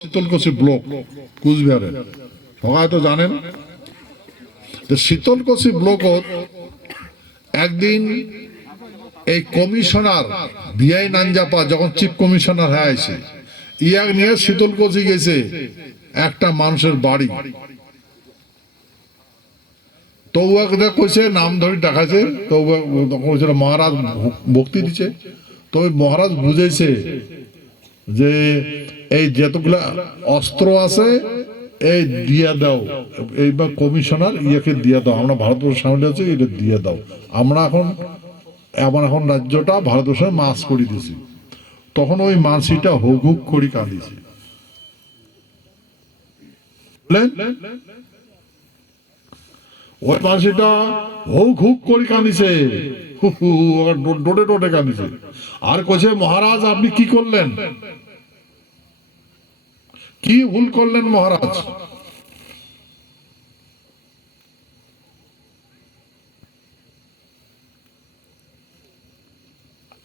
Sitalkuchi block কুচবিহারের সবাই তো জানেন যে শীতলকুচি ব্লকত একদিন এই কমিশনার ভিআই নাঞ্জাপা যখন চিফ কমিশনার হয়ে আছে ইয়াক নিয়ে শীতলকুচি গেছে একটা মানুষের বাড়ি তো কইছে নাম ধরে ডাকাছে তো মহারাজ ভক্তি দিচ্ছে তো ওই মহারাজ বুঝেছে যে এই যতগুলা অস্ত্র আছে এই দিয়ে দাও এইবার কমিশনার ইয়াকে দিয়ে দাও আমরা ভারতবর্ষের সামনে আছে এটা দিয়ে দাও আমরা এখন রাজ্যটা ভারতবর্ষের মাস করে দিয়েছি তখন ওই মানসিটা হুক হুক করি কাঁদিছে ওই মানসিটা হুক হুক করে কাঁদিছে ডোটে ডোটে কাঁদিছে আর কইছে মহারাজ আপনি কি করলেন কি ভুল করলেন মহারাজ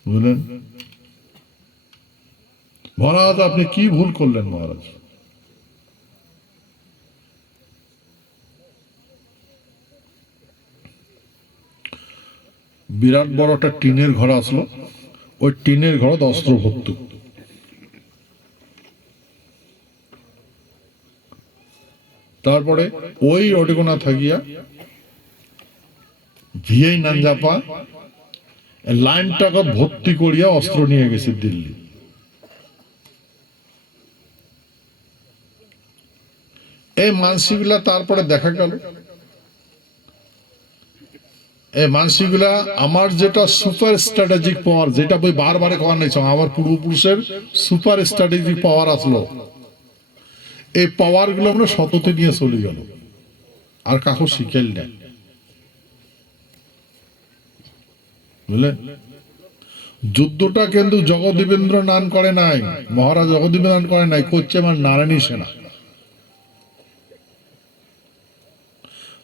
বুঝলেন মহারাজ আপনি কি ভুল করলেন মহারাজ বিরাট বড় একটা টিনের ঘর আসলো ওই টিনের ঘর অস্ত্র ভর্তি তারপরে ওই অটিকোনা থাকিয়া ভিআই নাঞ্জাপা লাইনটাকে ভর্তি করিয়া অস্ত্র নিয়ে গেছে দিল্লি এই মানসিগুলা তারপরে দেখা গেল এই মানসিগুলা আমার যেটা সুপার স্ট্র্যাটেজিক পাওয়ার যেটা বই বারবারে কওয়া নাই আমার পূর্বপুরুষের সুপার স্ট্র্যাটেজিক পাওয়ার আসলো এই পাওয়ার গুলো আমরা শততে নিয়ে চলে গেল আর কাকু শিখেল না বুঝলেন যুদ্ধটা কিন্তু জগদীবেন্দ্র নান করে নাই মহারাজ জগদীবেন্দ্র নান করে নাই করছে আমার নারায়ণী সেনা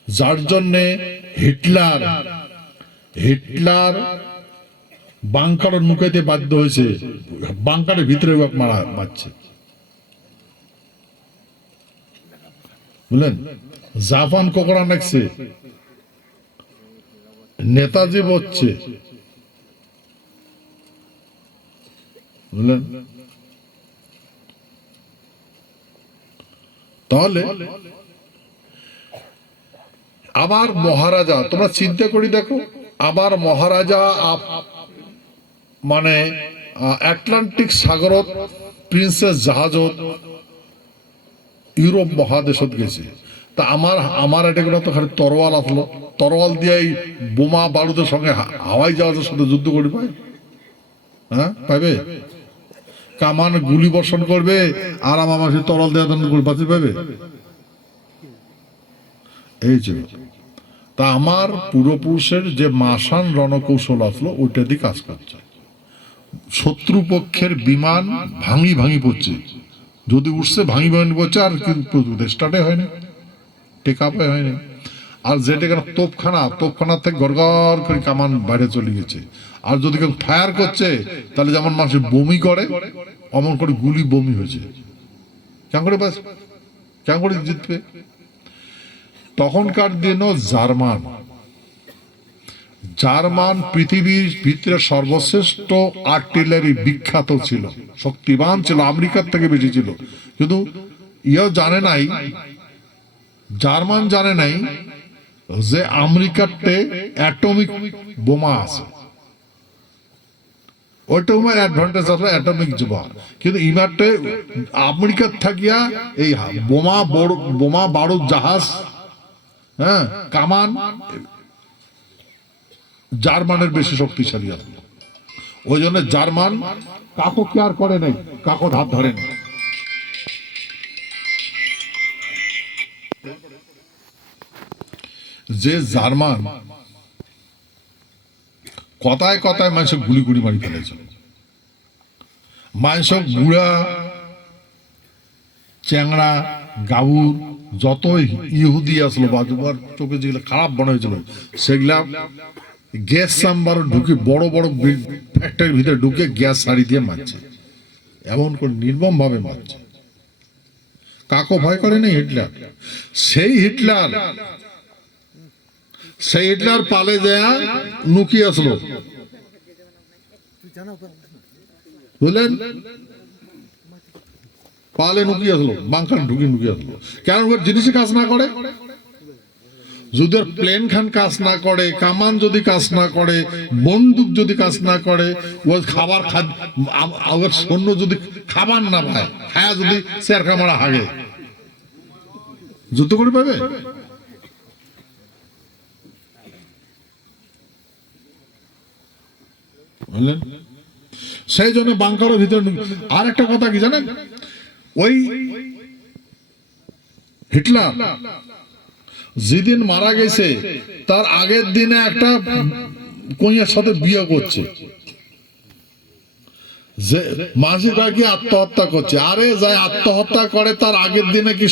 যার জন্যে হিটলার বাংকারের মুখেতে বাধ্য হয়েছে বাংকারের ভিতরে মারছে বুঝলেন জাপান কোকড়া নাকছে নেতাজি বলছে বুঝলেন তাহলে আবার মহারাজা তোমরা চিন্তা করি দেখো আবার মহারাজা মানে আটলান্টিক সাগরত প্রিন্সেস জাহাজত ইউরোপ মহাদেশত গেছে তা আমার এটা তো খালি তরোয়াল আসলো তরোয়াল দিয়ে বোমা বারুদের সঙ্গে হাওয়াই জাহাজের সাথে যুদ্ধ করি পায় হ্যাঁ পাইবে কামান গুলি বর্ষণ করবে আর আমার তরল দেওয়া বাঁচি পাবে এই যে তা আমার পূর্বপুরুষের যে মাসান রণকৌশল আসলো ওইটা দিয়ে কাজ করছে শত্রুপক্ষের বিমান ভাঙি ভাঙি পড়ছে যদি উঠছে ভাঙি ভাঙি পড়ছে আর কিন্তু স্টার্টে হয়নি টেক আপে হয়নি আর যেটা তোপখানা থেকে গড়গড় করে কামান বাইরে চলে গেছে আর যদি কেউ ফায়ার করছে তাহলে যেমন মানুষ বমি করে অমন করে গুলি বমি হয়েছে কেন করে বাস কেন করে জিতবে তখনকার দিনও জার্মান পৃথিবীর ভিতরে সর্বশ্রেষ্ঠ আর্টিলারি বিখ্যাত ছিল শক্তিবান ছিল আমেরিকার থেকে বেশি ছিল কিন্তু জার্মান জানে নাই যে আমেরিকাতে অ্যাটমিক বোমা আছে ওইটা আমার অ্যাডভান্টেজ আসলে অ্যাটমিক বোমা কিন্তু ইমারটে আমেরিকার থাকিয়া এই বোমা বারুদ জাহাজ হ্যাঁ কামান জার্মানের বেশি শক্তিশালী আছে ওই জন্য জার্মান কাকো কেয়ার করে নাই কাকো হাত ধরে নাই যে জার্মান কথায় কথায় মানুষ গুলি গুলি মারি ফেলেছে মানুষ বুড়া চ্যাংড়া গাউর যত ইহুদি আসলো বাজুবার চোখে যেগুলো খারাপ মনে হয়েছিল সেগুলা গ্যাস চেম্বার ঢুকে বড় বড় ফ্যাক্টরির ভিতরে ঢুকে গ্যাস সারি দিয়ে মারছে এমন করে নির্মম ভাবে মারছে কাকো ভয় করেনি হিটলার। সেই হিটলার পালে দেয়া লুকিয়ে আসলো, বুঝলেন, পালে নুকিয়ে আসলো, বাংকার ঢুকিয়ে আসলো। কারণ ওর জিনিসই কাজ না করে, যদি প্লেন খান কাজ না করে, কামান যদি কাজ না করে, বন্দুক যদি কাজ না করে, ওর খাবার ওর সৈন্য যদি খাবার না পায়, খায়া যদি চেয়ার কামারা হাগে, যুদ্ধ করে পাবে? বুঝলেন? সেই জন্য বাংকারের ভিতরে। আর একটা কথা কি জানেন, ওই হিটলার যেদিন মারা গেছে তার আগের দিনে একটা কন্যার সাথে বিয়ে করছে, যে মাসি বাকি আত্মহত্যা করছে। আরে যাই আত্মহত্যা করে তার আগের দিনে কি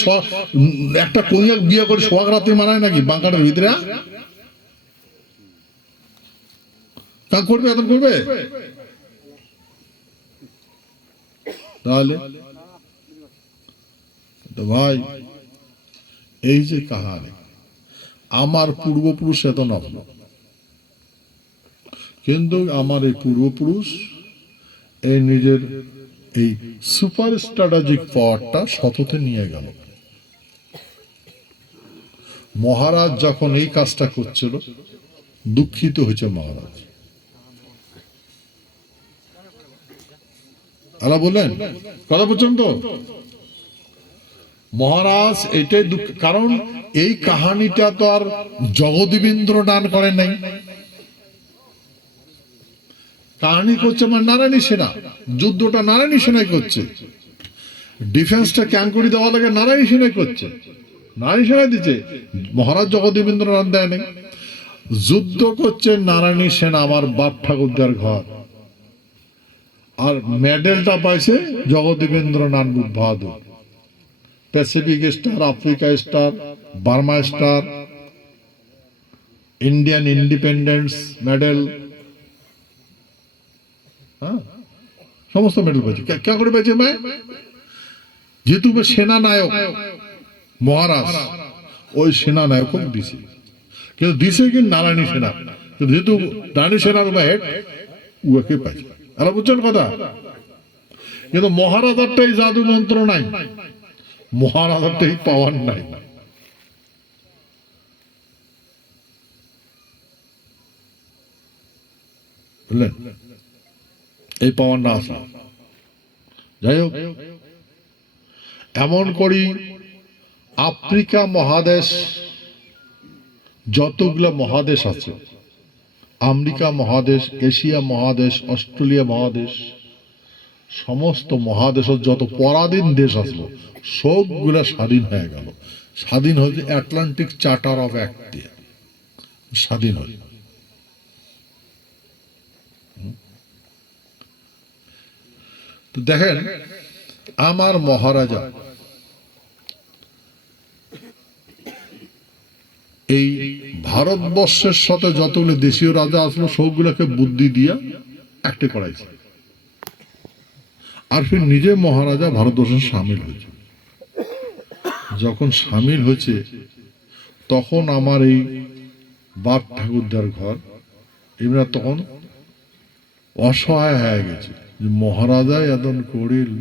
একটা কন্যা বিয়ে করে সোহাগ রাতে মানায় নাকি বাংকারের ভিতরে? করবে, এত করবে তাহলে? ভাই এই যে কাহানি, আমার পূর্বপুরুষ এত নয়, কিন্তু আমার এই পূর্বপুরুষ এই নিজের এই সুপার স্ট্র্যাটেজিক পাওয়ারটা সততে নিয়ে গেল। মহারাজ যখন এই কাজটা করছিল, দুঃখিত হয়েছে মহারাজ। আলা বললেন, কথা বুঝছেন তো? মহারাজ এটাই দুঃখ, কারণ এই কাহানিটা তো আর জগদীবেন্দ্র দান করেন নাই। কাহানি করছে আমার নারায়ণী সেনা, যুদ্ধটা নারায়ণী সেনাই করছে, ডিফেন্সটা ক্যান করে দেওয়া লাগে নারায়ণী সেনাই করছে, নারায়ণী সেনাই দিচ্ছে, মহারাজ জগদীবেন্দ্র দান দেয় নাই। যুদ্ধ করছে নারায়ণী সেনা, আমার বাপ ঠাকুরদার ঘর, আর মেডেলটা পাইছে Jagadibendranath Bahadur, Pacific star, Africa star, Burma star, Indian independence medal, হ্যাঁ সমস্ত মেডেল পাইছে। কে করে পাইছে? যেহেতু সেনা নায়ক মহারাজ, ওই সেনা নায়ক দিছে, কিন্তু দিছে কি নারায়ণী সেনা, যেহেতু নারায়ণী সেনার হেড উকে পাইছে। আর বুঝছেন কথা? কিন্তু মহারাজারটাই জাদু মন্ত্র নাই, মহারাজারটাই পাওয়ার নাই। বুঝলেন? এই পাওয়ার না আসা। যাই হোক, এমন করি আফ্রিকা মহাদেশ, যতগুলো মহাদেশ আছে, আমেরিকা মহাদেশ, এশিয়া মহাদেশ, অস্ট্রেলিয়া মহাদেশ, সমস্ত মহাদেশের যত পরাধীন দেশ আসলো সবগুলা স্বাধীন হয়ে গেল। স্বাধীন হয়েছে আটলান্টিক চার্টার অফ অ্যাক্ট দিয়ে স্বাধীন হয়ে। তো দেখেন, আমার মহারাজা এই ভারতবর্ষের সাথে যতগুলো দেশীয় রাজা আসলো সবগুলোকে বুদ্ধি দিয়া একটা করাইছে, আর ফির নিজে মহারাজা ভারতবর্ষে সামিল হয়েছে। যখন সামিল হয়েছে তখন আমার এই বাপ ঠাকুরদার ঘর এমরা তখন অসহায় হয়ে গেছে, যে মহারাজা এদন করিল,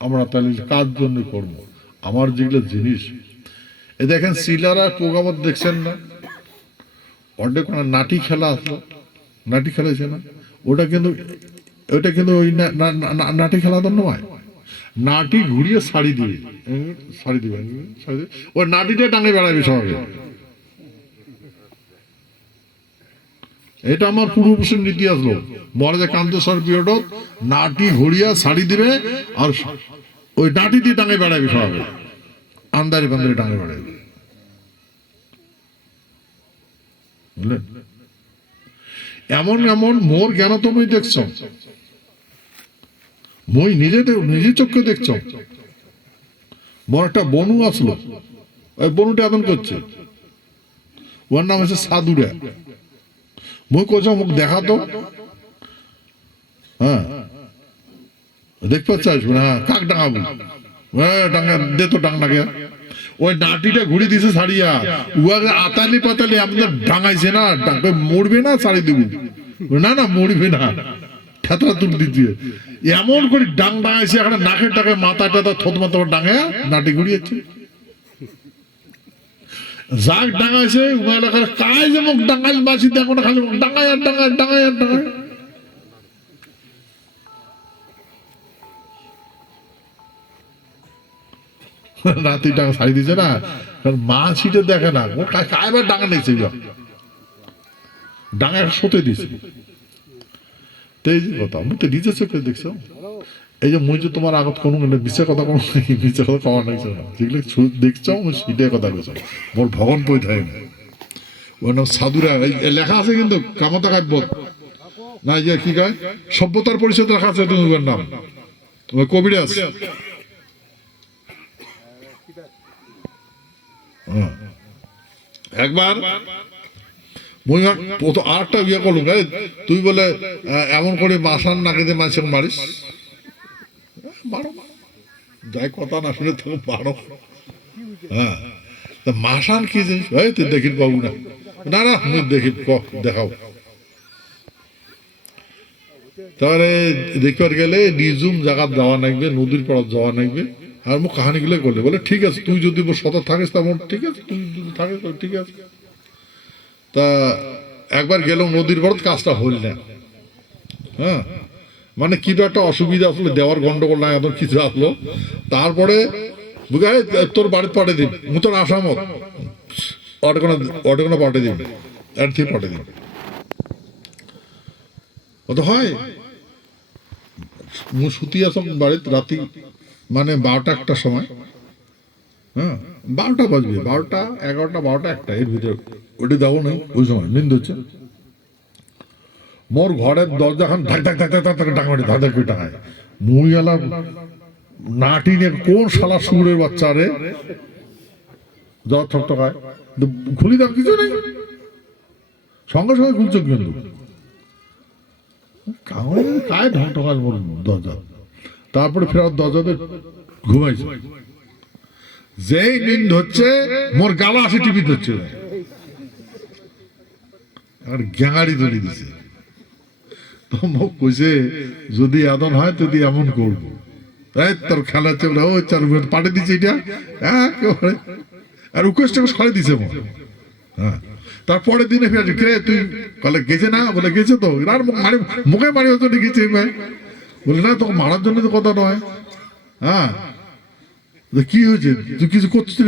আমরা তাহলে কার জন্য করবো? আমার যেগুলো জিনিস, এ দেখেন সিলারা প্রোগ্রাম দেখছেন না, অর্ধেক নাটি খেলা আসলো, নাটি খেলেছে না, ওটা কিন্তু ওই নাটি খেলা তো নয়, নাটি ঘুরিয়ে শাড়ি দিবে, ওই নাটিতে টাঙে বেড়াবে সবাই। এটা আমার পূর্বপুরুষের নীতি আসলো, মহারাজা কান্তেশ্বর পিরিয়ড নাটি ঘুরিয়া শাড়ি দিবে, আর ওই নাটি দিয়ে টাঙে বেড়াবে সবাই, আন্দারি বান্দারি টাঙে বেড়াবে। বুঝলেন? এমন এমন মোর জ্ঞান তুমি দেখছ, মই নিজে চোখে দেখছ। মোর একটা বনু আসলো, ওই বনুটা এখন করছে, ওর নাম হচ্ছে সাধুরা। মই কোথাও মুখ দেখাতো, হ্যাঁ দেখতে চাইছ না কাক ডাঙাবো ডাঙা দে তো ডাংটাকে ওই নাটিটা ঘুরে দিছে ছাড়িয়া উয়াকে আতালি পাতালি আপনার ডাঙাইছে না ডাকে মরবে না ছাড়ি দেবো না না মরবে না ঠেতরা তুল দিতে এমন করে ডাং ডাঙাইছে একটা নাকের টাকে মাথা টাথা থত মাথা ডাঙায় নাটি ঘুরিয়েছে যাক ডাঙাইছে উয়া এলাকার কাজ যেমন ডাঙাইল বাসি দেখো না খালি ডাঙায় আর ডাঙায় ডাঙায় আর ডাঙায় রাতে ডাঙা ছাড়ি দিছে না কারণ মা ছিটে দেখে না ও কায়বার ডাঙা নিয়েছে ডাঙা সতে দিছে এই যে কথা আমি তো নিজে চোখে দেখছো এই যে মুই যে তোমার আগত কোনো মিছে কথা কোনো মিছে কথা কওয়া নাই যেগুলো দেখছো সেটাই কথা কইছো মোর ভগবান পই থাকে না ওই নাম সাধুরা লেখা আছে কিন্তু কামতা কাব্য না যে কি কয় সভ্যতার পরিষদ লেখা আছে তুমি নাম কবিরাজ একবার মুই আরেকটা ইয়ে করলুম তুই বলে এমন করে মাসান নাকিতে মানুষের মারিস যাই কথা না শুনে তো বারো হ্যাঁ মাসান কি জিনিস তুই দেখি পাবো না না না মুই দেখি দেখাও তাহলে দেখবার গেলে নিজুম জায়গা যাওয়া নাকবে নদীর পাড়া যাওয়া নাকবে আর মুখ কাহানিগুলো করলে বলে ঠিক আছে তুই যদি সতর্ক থাকিস তেমন ঠিক আছে তুই যদি থাকিস ঠিক আছে তা একবার গেলাম নদীর পাড়ত কাজটা হল না হ্যাঁ মানে কি একটা অসুবিধা আসলে দেওয়ার গন্ডগোল নাই এত কিছু আসলো তারপরে তোর বাড়িতে পাঠিয়ে দিবি মু তোর আসামত অটোকোনা পাঠিয়ে দিবি এর থেকে পাঠিয়ে দিবি ও তো হয় মু সুতি আসম বাড়িতে রাতি মানে 12টা একটার সময় হ্যাঁ 12টা বাজবে 12টা 11টা 12টা একটা এর ভিতরে ওটি দেখো নাই ওই সময় নিন্দ হচ্ছে মোর ঘরের দরজা খান ধাক ধাক ধাক ধাক ধাক ডাঙাড়ি ধাক ধাক করে টাঙায় মুই গেলাম নাটি নিয়ে কোন শালা সুরের বাচ্চা রে জ্বর ঠকঠকায় খুলি দাম কিছু নেই সঙ্গে সঙ্গে খুলছো কিন্তু কায় ঠকঠকায় মোর দরজা তারপরে ফেরার দরজাতে ঘুমাইছে যেই নিন্দ হচ্ছে মোর গালা আসে টিভিতে হচ্ছে আর গ্যাঙাড়ি ধরে দিছে তো মুখ কইছে যদি আদন হয় যদি এমন করবো তোর খেলা চলে ও 4 মিনিট পাঠিয়ে দিচ্ছে এটা একেবারে আর উকেশটাকে সরে দিছে মো হ্যাঁ তারপরে দিনে ফিরে কে তুই কলে গেছে না বলে গেছে তো আর মুখে মারি হতো গেছে বলে না তোকে মারার জন্য তো কথা নয় হ্যাঁ কি হয়েছে তুই কিছু করছিস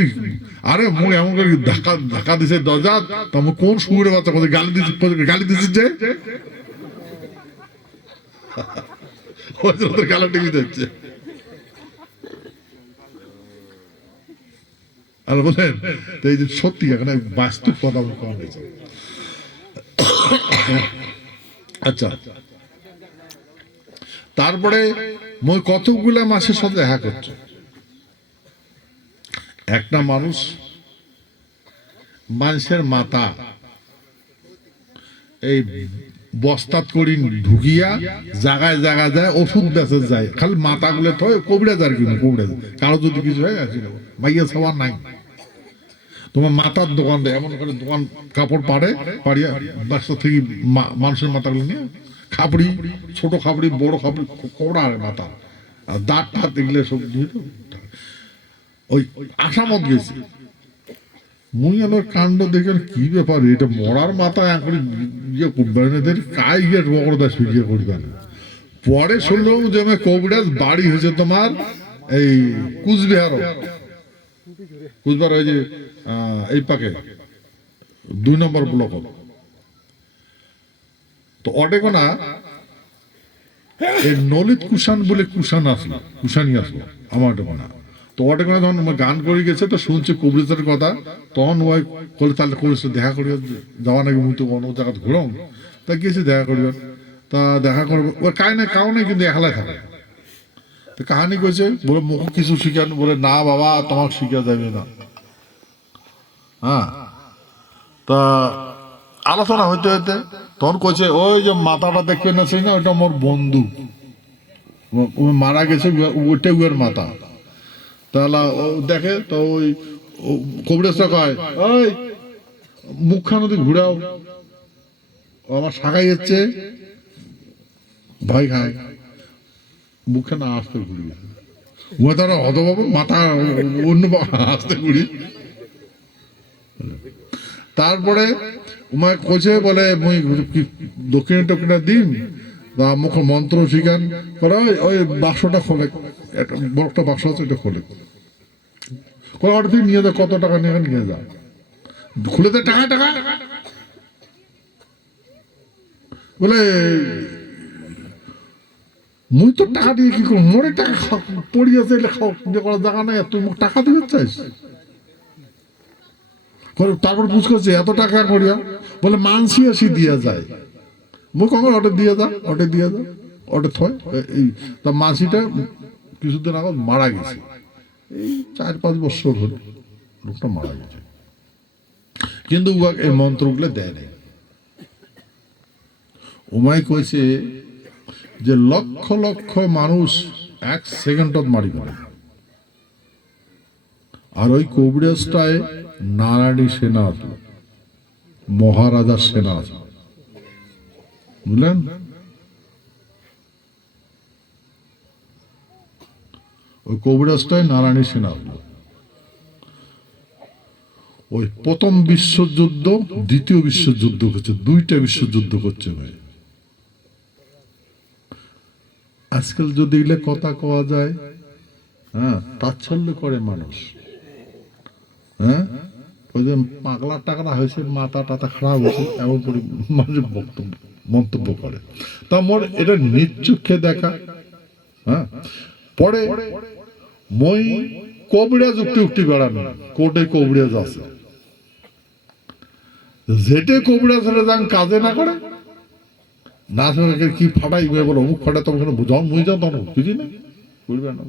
আরে মুখ এমন করে ধাক্কা দিছে দরজা তোমার কোন সুরে বাচ্চা কোথায় গালি দিছিস যে গালা টিভি দিচ্ছে আর বলেন এই যে সত্যি এখানে বাস্তব কথা কম হয়েছে আচ্ছা তারপরে মই কতগুলা মাসের সাথে দেখা করছে একটা মানুষের মাথা এই বস্তাত করি ঢুকিয়া জায়গায় জায়গায় যায় ওষুধ বেঁচে যায় খালি মাথা গুলো তো কবিরাজ আর কিনা কবিরাজ কারো যদি কিছু হয় আছে ভাইয়া সবার নাই তোমার মাথার দোকান দেয় এমন করে দোকান কাপড় পাড়িয়া বাসা থেকে মানুষের মাথাগুলো নিয়ে খাপড়ি ছোট খাপড়ি বড় খাপড়ি কোড়া মাথা আর দাঁত টাত এগুলো সব ওই আসামত গেছে মুই আমার কাণ্ড দেখে কি ব্যাপার এটা মরার মাথা এখন ইয়ে কায় গিয়ে বকরদা সুইয়ে করবে না পরে শুনলাম যে কবিরাজ বাড়ি হয়েছে তোমার এই কুচবিহার ওই যে এই পাকে 2 নম্বর ব্লক তো অডেকোনা এই নলিত কুষাণ বলে কুষানি আসলো আমার ডেকোনা তো ওটা করে যখন গান করে গেছে তো শুনছে কবিরাজের কথা তখন ওই বলে তাহলে করেছে দেখা করি যাওয়া নাকি মুই তো অন্য জায়গায় ঘুরম তা গেছে দেখা করিবার তা দেখা করবো ওর কায় না কাউ নেই কিন্তু একলাই থাকে তো কাহানি কইছে বলে মুখ কিছু শিখানো বলে না বাবা তোমার শিখা যাবে না হ্যাঁ তা আলোচনা হইতে হইতে তখন কইছে ওই যে মাথাটা দেখবে না সেই না ওইটা মোর বন্ধু ও মারা গেছে, ওইটা উয়ের মাথা। তাহলে ও দেখে তো ওই কবিরাজটা কয়, ওই মুখখান ওদিকে ঘুরাও, আমার শাখাই যাচ্ছে, ভয় খায়, মুখখানা আসতে ঘুরিয়ে ও তারা হতভাবে মাথা অন্য আসতে ঘুরি। তারপরে উমায় কোচে বলে মুই দক্ষিণে টক্ষিণে দিন মুখ মন্ত্র শিখান করে, ওই বাক্সটা খোলে, একটা বড় একটা বাক্স আছে, এটা খোলে, ওটা থেকে নিয়ে যা, কত টাকা নিয়ে নিয়ে যা, খুলে দে, টাকা টাকা বলে, মুই তো টাকা দিয়ে কি করবো, মোরে টাকা পড়িয়েছে করার জায়গা নাই, তুই মুখ টাকা দিতে চাইস। তারপর বুঝ করছে এত টাকা করিয়া, বলে মানসি আসি দিয়া যায়, মুই কখন অটো দিয়ে যা, অটো দিয়ে যা, অটো থয়। তা মানসিটা কিছুদিন আগে মারা গেছে, এই 4-5 বছর হল লোকটা মারা গেছে, কিন্তু উহাকে এই মন্ত্রগুলো দেয় নাই। উমাই কইছে যে লক্ষ লক্ষ মানুষ 1 সেকেন্ডত মারি করে, আর ওই কবিরাজটায় নারায়ণী সেনা আছে, মহারাজার সেনা আছে, বুঝলেন? ওই কবিরাজটায় নারায়ণী সেনা আছে। ওই প্রথম বিশ্বযুদ্ধ, দ্বিতীয় বিশ্বযুদ্ধ করছে, 2টা বিশ্বযুদ্ধ করছে ভাই। আজকাল যদি এগুলো কথা কওয়া যায়, হ্যাঁ, তাচ্ছল্য করে মানুষ, হ্যাঁ, ওই যে পাগলা টাকলা হয়েছে, মাথা টাথা খারাপ হয়েছে, এমন করে মানুষ মন্তব্য করে। তা মোর এটা নিচক্ষে দেখা। হ্যাঁ, পরে মই কবিরাজ উক্তি বেড়ানো, কোর্টে কবিরাজ আছে, যেটে কবিরাজ হলে যান কাজে না করে, না কি ফাটাই বলো, অমুক ফাটা, তোমাকে বুঝাও, মুই যাও, তখন বুঝি না, বুঝবে না।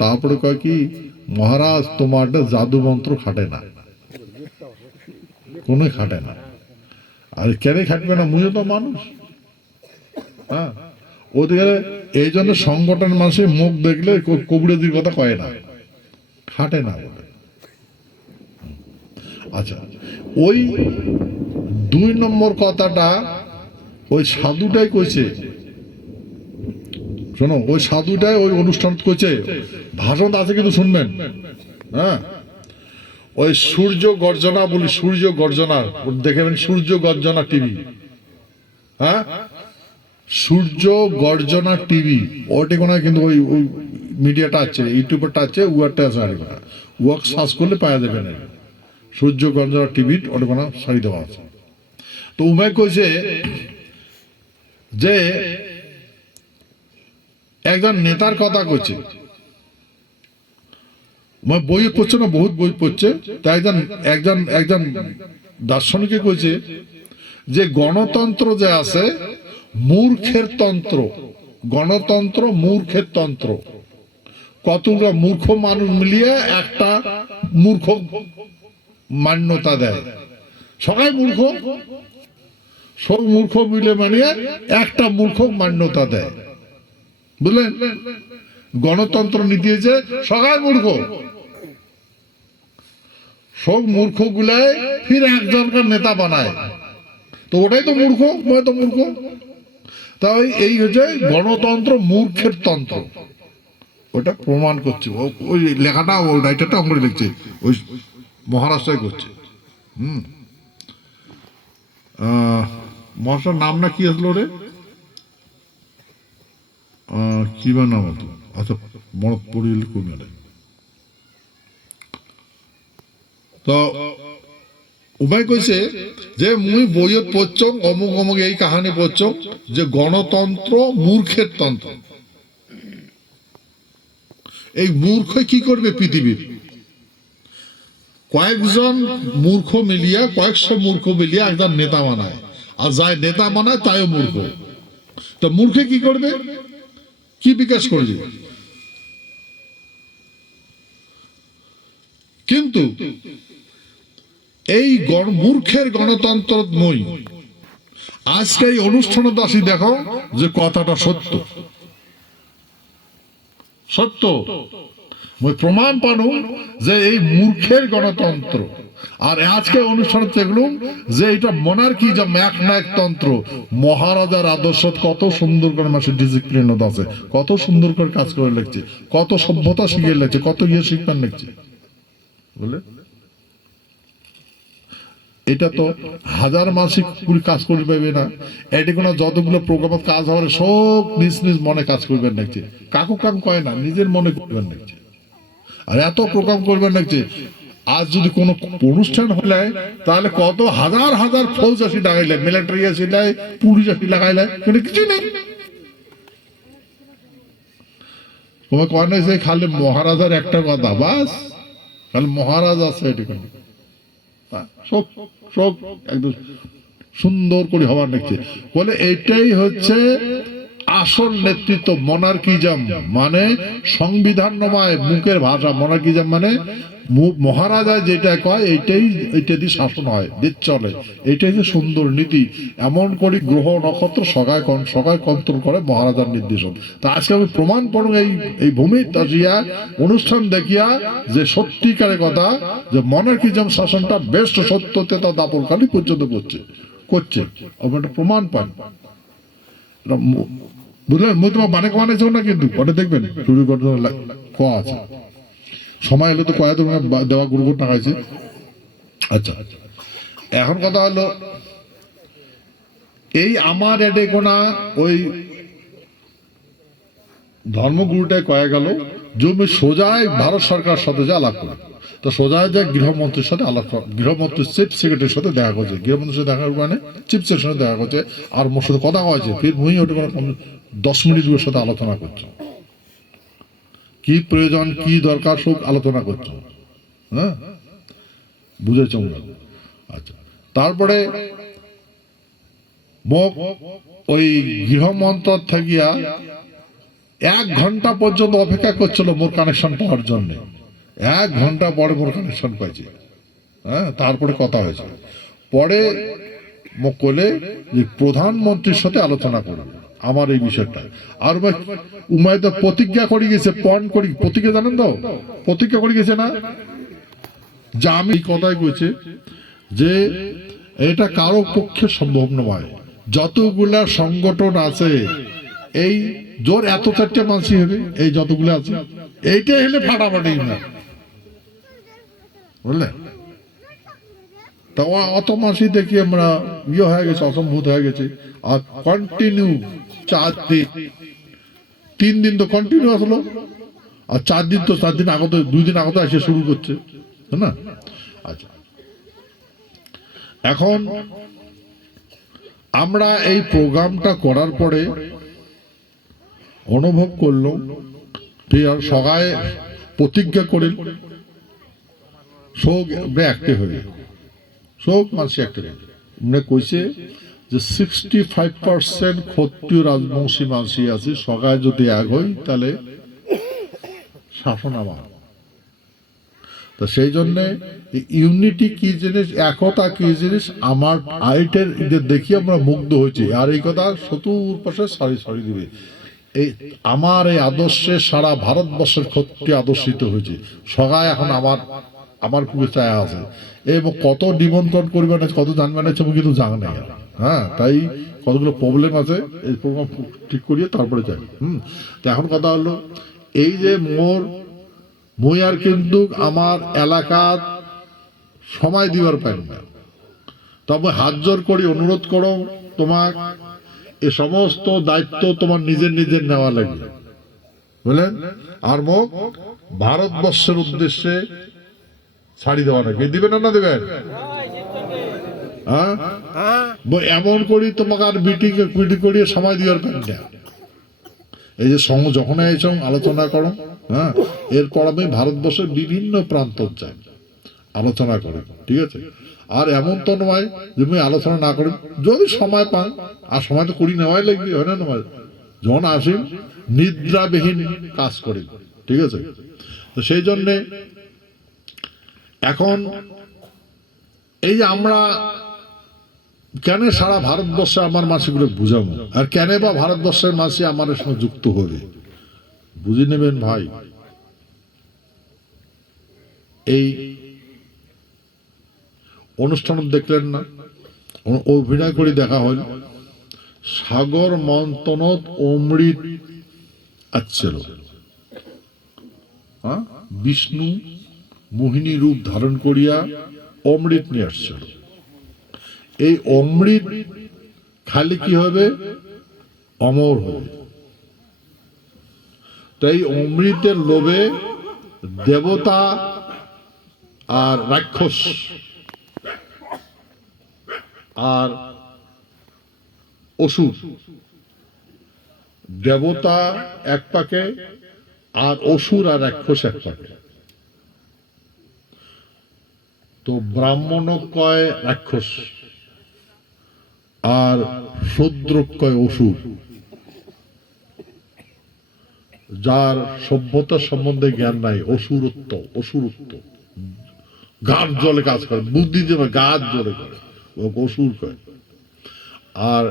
তারপরে কয় কি, মহারাজ তোমার জাদু মন্ত্র খাটে না, কোনো খাটে না। আর কেন খাটবে না, মুইও তো মানুষ। হ্যাঁ, ওদিকে এই জন্য সংগঠন মানুষের মুখ দেখলে কবিরাজির কথা কয় না, খাটে না বলে। আচ্ছা, ওই 2 নম্বর কথাটা ওই সাধুটাই কইছে, শোনো, ওই সাধুটাই ওই অনুষ্ঠান কইছে, ভাষণ আছে কিন্তু শুনবেন। হ্যাঁ, ওই সূর্য গর্জনা বলি, সূর্য গর্জনা দেখেবেন, সূর্য গর্জনা টিভি, হ্যাঁ, সূর্য গর্জনা টিভি, ওটি কোনো কিন্তু ওই মিডিয়াটা আছে, ইউটিউবটা আছে, উয়ারটা আছে, আর ওয়াক সার্চ করলে পাওয়া যাবে না, সূর্য গর্জনা টিভি, ওটা কোনো সারি দেওয়া আছে। তো উমায় কইছে যে একজন নেতার কথা কইছে, বই পড়ছে না, বহুত বই পড়ছে, তাই একজন দার্শনিকে কইছে যে গণতন্ত্র যে আছে মূর্খের তন্ত্র, গণতন্ত্র মূর্খের তন্ত্র, কতগুলো মূর্খ মানুষ মিলিয়ে একটা মূর্খ মান্যতা দেয়, সবাই মূর্খ, সব মূর্খ মিলে মানিয়ে একটা মূর্খ মান্যতা দেয়, বুঝলেন? গণতন্ত্র নীতি হয়েছে সবাই মূর্খ, সব মূর্খ গুলাই ফির একজনকার নেতা বানায়, তো ওটাই তো মূর্খ, তো মূর্খ। তাই এই হচ্ছে গণতন্ত্র মূর্খের তন্ত্র, ওটা প্রমাণ করছে, ওই লেখাটা, ওই রাইটারটা আমরা লিখছে, ওই মহারাষ্ট্রায় করছে। মহারাষ্ট্রের নাম না কি আসলো রে, কি বা নাম হতো, আচ্ছা মনত পড়িল কমে। তো উপায় কইছে যে মুই বইয়ত পড়ছ, অমুক অমুক এই কাহানি পড়ছ যে গণতন্ত্র মূর্খের তন্ত্র। এই মূর্খ কি করবে পৃথিবীর, কয়েকজন মূর্খ মিলিয়া, কয়েকশো মূর্খ মিলিয়া একজন নেতা বানায়, আর যাই নেতা বানায় তাইও মূর্খ। তো মূর্খে কি করবে, কি বিকাশ করবে? কিন্তু এই মূর্খের গণতন্ত্র মই আজকে এই অনুষ্ঠানে আসি দেখো যে কথাটা সত্য। সত্য প্রমাণ পানো যে এই মূর্খের গণতন্ত্র। আর আজকে অনুষ্ঠান দেখলাম যে এটা মনার্কি যে ম্যাকনায়কতন্ত্র, মহারাজার আদর্শ কত সুন্দর করে মাসে ডিসিপ্লিন আছে, কত সুন্দর করে কাজ করে লিখছে, কত সভ্যতা শিখে লিখছে, কত ইয়ে শিক্ষা লিখছে বলে। এটা তো হাজার মাসিক কাজ করে পাইবে না, এটি কোনো যতগুলো প্রোগ্রাম কাজ হবে সব নিজ নিজ মনে কাজ করবেন নাকছে, কাকু কাম কয় না, নিজের মনে করবেন নাকছে। আর এত প্রোগ্রাম করবেন নাকছে, আজ যদি কোনো অনুষ্ঠান হলে তাহলে কত হাজার হাজার ফৌজ আসি লাগাইলে, মিলিটারি আসি লাই, পুলিশ আসি লাগাইলে, কিন্তু কিছু নেই। তোমার কয় না যে খালি মহারাজার একটা কথা, বাস খালি মহারাজ আছে, এটি সব সব একদম সুন্দর করে হবার দেখছে বলে। এটাই হচ্ছে আসল নেতৃত্ব, মনার্কিজম মানে সংবিধান নয় মুখের ভাষা। মনার্কিজম মানে মহারাজা যেটা কয় এইটাই, এইটা দিয়ে শাসন হয়, দেশ চলে, এইটাই যে সুন্দর নীতি। এমন করে গ্রহ নক্ষত্র সগায় কন্ট্রোল করে মহারাজার নির্দেশন। তা আজকে আমি প্রমাণ করব এই ভূমির আসিয়া অনুষ্ঠান দেখিয়া যে সত্যিকারের কথা যে মনার্কিজম শাসনটা বেস্ট সত্যতে তা দাপরকালী পর্যন্ত করছে আমরা প্রমাণ পাই। বুঝলেন? মুই তোমার মানে কমানেছ না, কিন্তু পরে দেখবেন শুরু করতে আছে সময় হলো তো কয়া তোমার দেওয়া গুরু টাকা আছে। আচ্ছা, এখন কথা হলো এই আমার এডে কোনা ওই ধর্মগুরুটাই কয়া গেল জমি সোজায় ভারত সরকার সাথে যে আলাপ করে, তো সোজায় যে গৃহমন্ত্রীর সাথে আলাপ, গৃহমন্ত্রী চিফ সেক্রেটারির সাথে দেখা করছে, গৃহমন্ত্রীর সাথে দেখা মানে চিফ সেক্রেটারির সাথে দেখা করছে, আর মোর সাথে কথা হয়েছে, ফির মুই ওটা 10 মিনিট ওর সাথে আলোচনা করছো, কি প্রয়োজন কি দরকার সব আলোচনা করছো। হ্যাঁ, বুঝেছ? আচ্ছা, তারপরে ওই গৃহমন্ত্রক থাকিয়া 1 ঘন্টা পর্যন্ত অপেক্ষা করছিল মোর কানেকশন পাওয়ার জন্য। 1 ঘন্টা পরে মোর কানেকশন পাইছে। হ্যাঁ, তারপরে কথা হয়েছে, পরে মোক কলে যে প্রধানমন্ত্রীর সাথে আলোচনা করবে আমার এই বিষয়টা। আর উমায় তো প্রতিজ্ঞা করে গেছে, পণ করি প্রতিজ্ঞা, জানেন তো প্রতিজ্ঞা করে গেছে না, যে আমি কথাই কইছে যে এটা কারো পক্ষে সম্ভব নয়, যতগুলা সংগঠন আছে এই জোর এত 4টে মানসি হবে, এই যতগুলো আছে এইটাই হলে ফাটাফাটি না, বুঝলে? তা অত মাসি দেখি আমরা ইয়ে হয়ে গেছে, অসম্ভূত হয়ে গেছে। আর কন্টিনিউ 4 দিন 3 দিন তো কন্টিনিউ আসলো, আর 4 দিন তো 4 দিন আগত 2 দিন আগত এসে শুরু করছে না। আচ্ছা, এখন আমরা এই প্রোগ্রামটা করার পরে অনুভব করলো সবাই প্রতিজ্ঞা করেন শোক একটা হয়ে সব মানুষ একটা মানে কইছে যে 65% ক্ষত্রিয় রাজবংশী মানুষই আছে, সবাই যদি এক হই তাহলে শাসন আমার। তো সেই জন্যে ইউনিটি কি জিনিস, একতা কি জিনিস, আমার আইটের দেখি আমরা মুগ্ধ হয়েছি। আর এই কথা চতুর্পাশে সারি দিবে, এই আমার এই আদর্শে সারা ভারতবর্ষের ক্ষত্রিয় আদর্শিত হয়েছে। সবাই এখন আমার খুবই চায়া আছে, এবং কত নিমন্ত্রণ করবে না, কত জানবে না আমি কিন্তু জানি না। হ্যাঁ, তাই কতগুলো প্রবলেম আছে, এই প্রোগ্রাম ঠিক করিয়ে তারপরে যাই। তো এখন কথা হলো এই যে মুই আর কিন্তু আমার এলাকার সময় দিবার পাই না, তবে হাত জোর করি অনুরোধ করো তোমার এ সমস্ত দায়িত্ব তোমার নিজের নেওয়া লাগবে, বুঝলেন? আর মোক ভারতবর্ষের উদ্দেশ্যে ছাড়ি দেওয়া লাগবে, দিবেন না দেবেন? হ্যাঁ, এমন করি তোমাকে আর বিটি করিয়ে সময় দেওয়ার পাই না। এই যে যখন আলোচনা করো, হ্যাঁ, এরপর আমি ভারতবর্ষের বিভিন্ন প্রান্ত চাই আলোচনা করি, ঠিক আছে? আর এমন তো নয় যে আমি আলোচনা না করি, যদি সময় পান, আর সময় তো করি নেওয়াই লাগবে, হয় না? নয় যখন আসি নিদ্রাবিহীন কাজ করি, ঠিক আছে? তো সেই জন্যে এখন এই যে আমরা কেন সারা ভারতবর্ষে আমার মাসিগুলো বুঝাবো, আর কেন বা ভারতবর্ষের মাসি আমার সঙ্গে যুক্ত হবে, বুঝে নেবেন ভাই। এই অনুষ্ঠান দেখলেন না, অভিনয় করে দেখা হল সাগর মন্থনত অমৃত আসছিল, বিষ্ণু মোহিনী রূপ ধারণ করিয়া অমৃত নিয়ে আসছিল। এই অমৃত খালি কি হবে? অমর হবে। তাই অমৃতের লোভে দেবতা আর রাক্ষস আর অসুর, দেবতা এক পাকে আর অসুর আর রাক্ষস এক পাকে। তো ব্রাহ্মণ কয় রাক্ষস আর শূদ্র কয় অসুর। যার সভ্যতার সম্বন্ধে জ্ঞান নাই, অসুরত্ব গাছ জলে কাজ করে, বুদ্ধি দেবে গাছ জলে করে, ও অসুর কয়। আর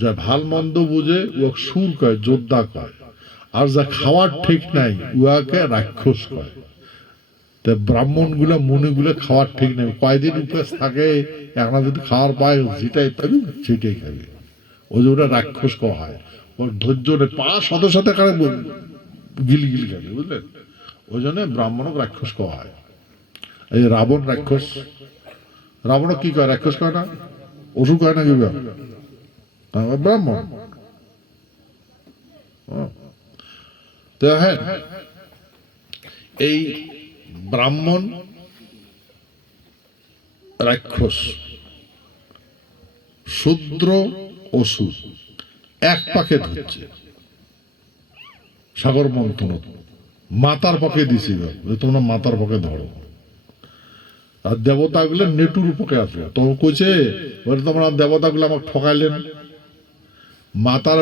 যা ভাল মন্দ বুঝে ও সুর কয়, যোদ্ধা কয়। আর যা খাওয়ার ঠিক নাই উহাকে রাক্ষস কয়। তা ব্রাহ্মণ গুলা মনে গুলা খাওয়ার ঠিক নাই, কয়দিন উপবাস থাকে, এখন যদি খাওয়ার পায় যেটাই পাবি সেটাই খাবে, ওই যে ওটা রাক্ষস কওয়া হয়। ওর ধৈর্য নেই, পা সাথে সাথে গিল গিল খাবে, বুঝলেন? ওই জন্য ব্রাহ্মণক রাক্ষস কওয়া হয়। এই রাবণ রাক্ষস, রাবণ কি কয়? রাক্ষস কয় না, অসুর কয় না, কি ব্রাহ্মণ। হ্যাঁ, এই ব্রাহ্মণ রাক্ষস শূদ্র অসুর এক পাকে ধরছে সাগর মন্থন, মাতার পকে দিছি, তোমরা মাতার পকে ধরো। আর দেবতা গুলো নেটুর পকে আসবে, তখন কইছে তোমরা দেবতা গুলো আমাকে ঠকাইলেন, মাতার